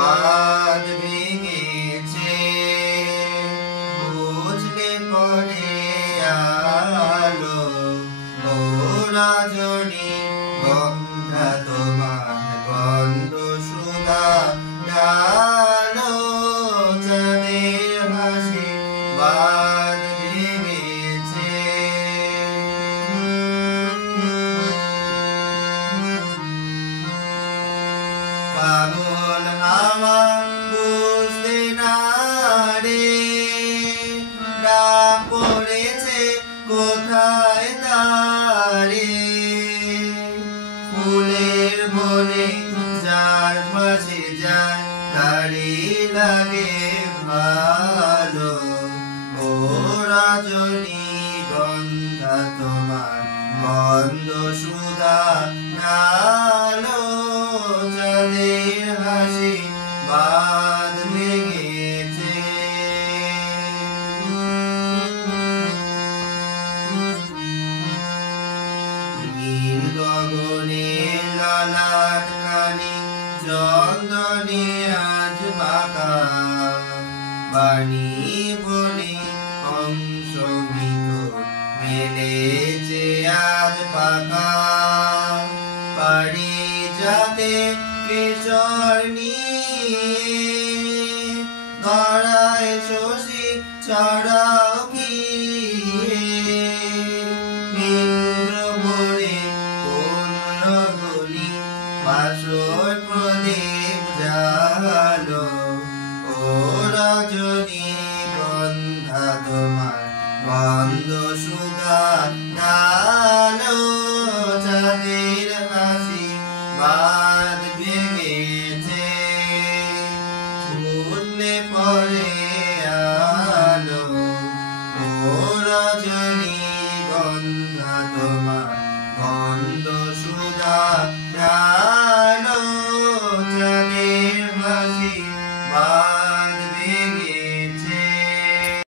বাঁধ ভেঙেছে বুঝলে পরে আলো ও রজনী গন্ধা তোমার গন্ধ সুধা ডালো চাঁদের ভাসে বাঁধ ভেঙেছে পাগল হাওয়া বুঝতে না রে ডাক পড়েছে কোথায় তারে ফুলের বনে যার মাঝে যায় তারি লাগে ভালো ও রজনী গন্ধা তোমার গন্ধ সুধা ডালো চাঁদের হাসি বাঁধ ভেঙেছে নীল গগনে ললাট খানি চন্দনে আজ বাঁকা বাণী বনে অংশ মৃত মেলেছে আজ পাকা পারি যাতে কিশোর নিয়ে ধরায় শশী ছড়াও গিয়ে ইন্দ্র ভরে কোন রগলি বাসর প্রদীপ জালো ও রজনী গন্ধা তোমার গন্ধ সুধা ডালো চাঁদের হাসি বাঁধ ভেঙেছে ফুটলে পরে